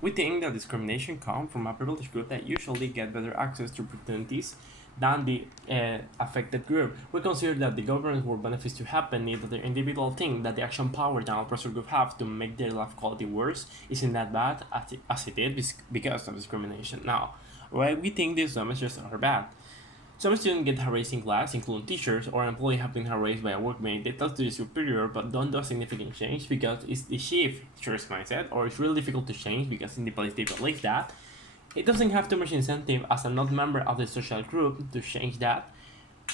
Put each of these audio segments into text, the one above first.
We think that discrimination comes from a privileged group that usually get better access to opportunities than the affected group. We consider that the government will benefits to happen if the individual think that the action power that oppressor group have to make their life quality worse isn't that bad as it is because of discrimination. Now, why we think these damages are bad? Some students get harassed in class, including teachers or an employee have been harassed by a workmate. They talk to the superior but don't do a significant change because it's the shift's mindset, or it's really difficult to change because in the place they believe that. It doesn't have too much incentive as a not member of the social group to change that.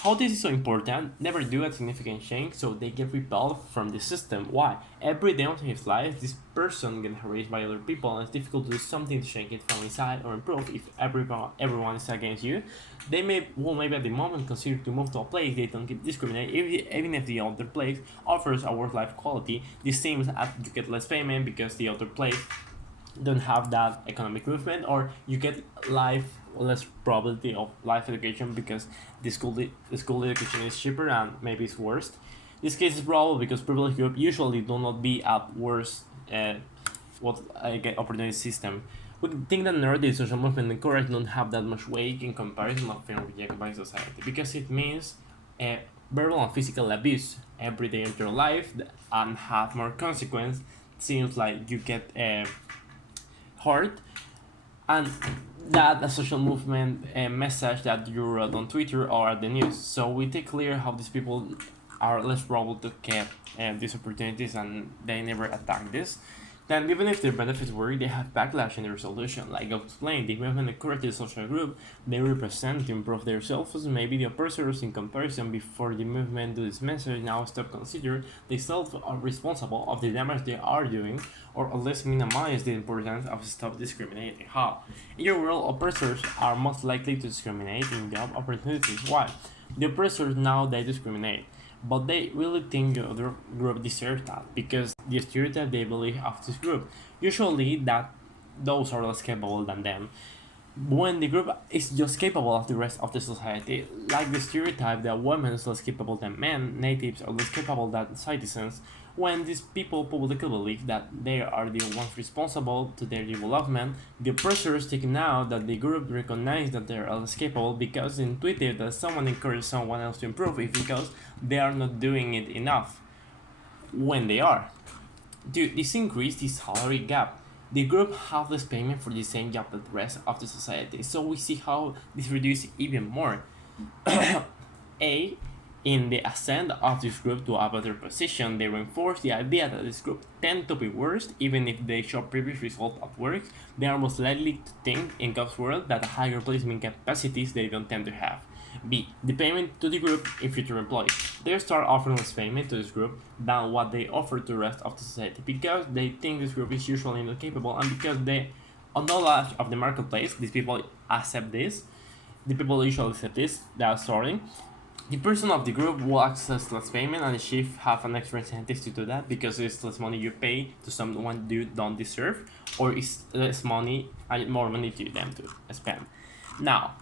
How this is so important, never do a significant change so they get repelled from the system. Why? Every day of his life, this person gets harassed by other people and it's difficult to do something to change it from inside or improve if everyone is against you. They maybe at the moment consider to move to a place they don't get discriminated even if the other place offers a worse life quality. This seems as you get less payment because the other place don't have that economic movement, or you get less probability of life education because the school education is cheaper and maybe it's worse. This case is probable because privileged group usually do not be at worse what I get opportunity system. We think that nowadays social movement and courage don't have that much weight in comparison of being rejected by society because it means verbal and physical abuse every day of your life and have more consequence. Seems like you get hurt, and that a social movement message that you wrote on Twitter or at the news. So we take clear how these people are less probable to get these opportunities and they never attack this. Then even if their benefits work, they have backlash in their solution. Like I explained, the movement encourages the social group they represent to improve themselves. Maybe the oppressors in comparison before the movement do this message now stop consider themselves are responsible of the damage they are doing, or at least minimize the importance of stop discriminating. How? In your world, oppressors are most likely to discriminate in job opportunities. Why? The oppressors now they discriminate, but they really think the other group deserves that because the stereotype they believe of this group. Usually that those are less capable than them. When the group is just capable of the rest of the society, like the stereotype that women is less capable than men, natives are less capable than citizens, when these people publicly believe that they are the ones responsible to their development, the oppressors think now that the group recognize that they are less capable because intuitive that someone encourages someone else to improve is because they are not doing it enough when they are. This increase the salary gap. The group have less payment for the same job that the rest of the society. So we see how this reduces even more. A, in the ascent of this group to a better position, they reinforce the idea that this group tend to be worse even if they show previous results at work. They are most likely to think in God's world that higher placement capacities they don't tend to have. B. The payment to the group in future employees. They start offering less payment to this group than what they offer to the rest of the society because they think this group is usually not capable, and because they on knowledge of the marketplace, these people accept this. The people usually accept this, they are sorry. The person of the group will access less payment and the chief have an extra incentive to do that because it's less money you pay to someone you don't deserve, or it's less money and more money to them to spend. Now,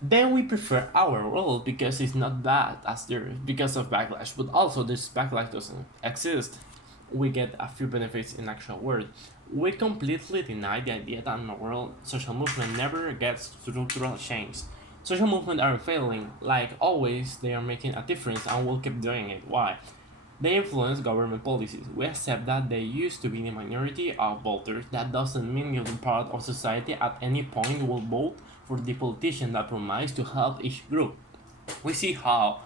then we prefer our world because it's not bad as there because of backlash, but also this backlash doesn't exist. We get a few benefits in actual world. We completely deny the idea that in the world social movement never gets structural change. Social movements are failing, like always they are making a difference and will keep doing it. Why? They influence government policies. We accept that they used to be the minority of voters. That doesn't mean you're part of society at any point will vote for the politician that promise to help each group. We see how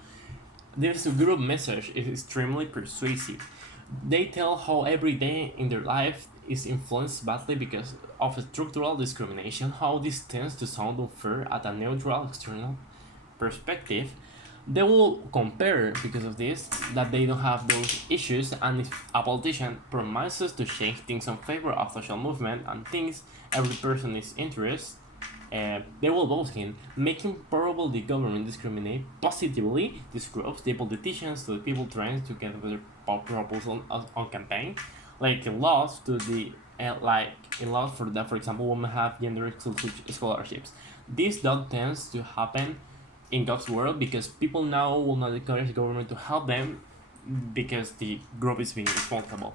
this group message is extremely persuasive. They tell how every day in their life is influenced badly because of structural discrimination, how this tends to sound unfair at a neutral external perspective. They will compare because of this that they don't have those issues, and if a politician promises to change things in favor of social movement and things every person is interested, they will vote him, making probable the government discriminate positively these groups, the politicians, to the people trying to get a better proposal on campaign, like laws to the like in laws for that, for example, women have gender scholarships. This don't tends to happen in God's world because people now will not encourage the government to help them because the group is being responsible.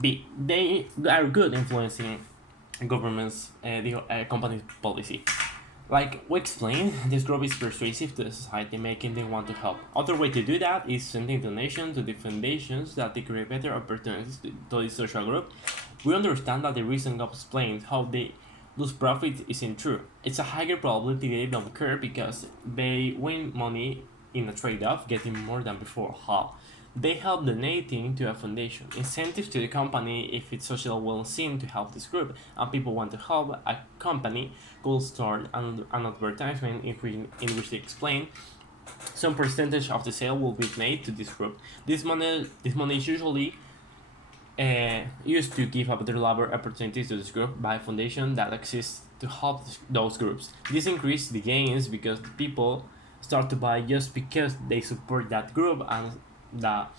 B. They are good influencing government's the company's policy. Like we explained, this group is persuasive to the society, making them want to help. Other way to do that is sending donations to the foundations that they create better opportunities to this social group. We understand that the reason God explains how they lose profit isn't true. It's a higher probability they don't care because they win money in a trade-off, getting more than before. How? They help donating to a foundation. Incentives to the company if it's social well seen to help this group, and people want to help a company could start an advertisement in which they explain some percentage of the sale will be made to this group. This money is usually used to give a better labor opportunities to this group by foundation that exists to help those groups. This increases the gains because the people start to buy just because they support that group and that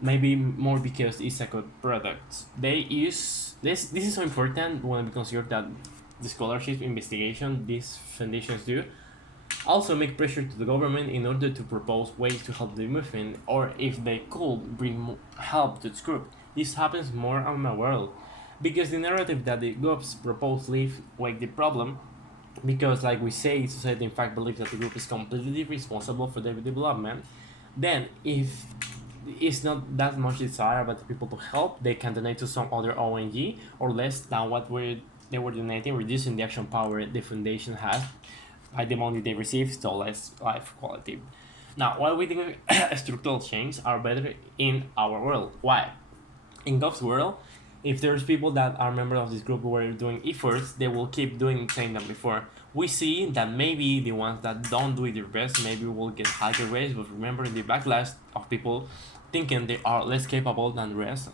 maybe more because it's a good product. They use this. This is so important when we consider that the scholarship investigation these foundations do also make pressure to the government in order to propose ways to help the movement, or if they could bring help to its group. This happens more on the world because the narrative that the groups propose leave wake the problem because like we say society in fact believes that the group is completely responsible for their development. Then if it's not that much desire by the people to help, they can donate to some other ONG or less than what they were donating, reducing the action power the foundation has by the money they receive, so less life quality. Now, why we think structural change are better in our world? Why? In God's world, if there's people that are members of this group who are doing efforts, they will keep doing the same than before. We see that maybe the ones that don't do it their best maybe will get higher rates, but remember the backlash of people thinking they are less capable than the rest.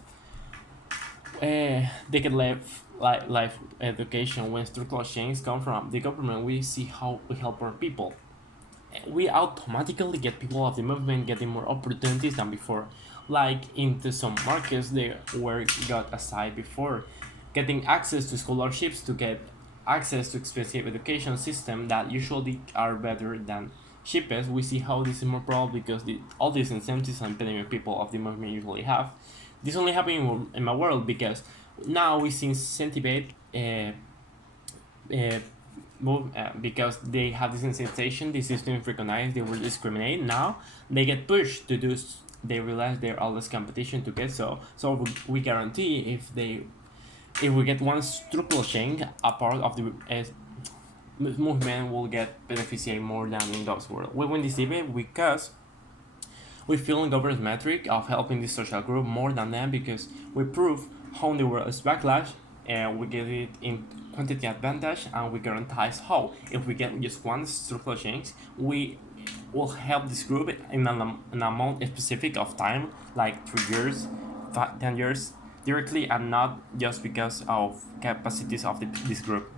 They can life education when structural change come from the government. We see how we help our people. We automatically get people of the movement getting more opportunities than before. Like into some markets they were got aside before, getting access to scholarships to get access to expensive education system that usually are better than cheapest. We see how this is more probable because all these incentives and benefit people of the movement usually have. This only happening in my world because now we see incentivate uh, move because they have this sensation the system recognize they will discriminate. Now they get pushed to do they realize there are less competition to get so we guarantee if we get one structural change a part of the movement will get beneficiary more than in those world. We win this debate because we feel in government's metric of helping this social group more than them because we prove how the world is backlash and we get it in quantity advantage and we guarantee how if we get just one structural change we will help this group in an amount specific of time like 3 years 10 years directly and not just because of capacities of this group.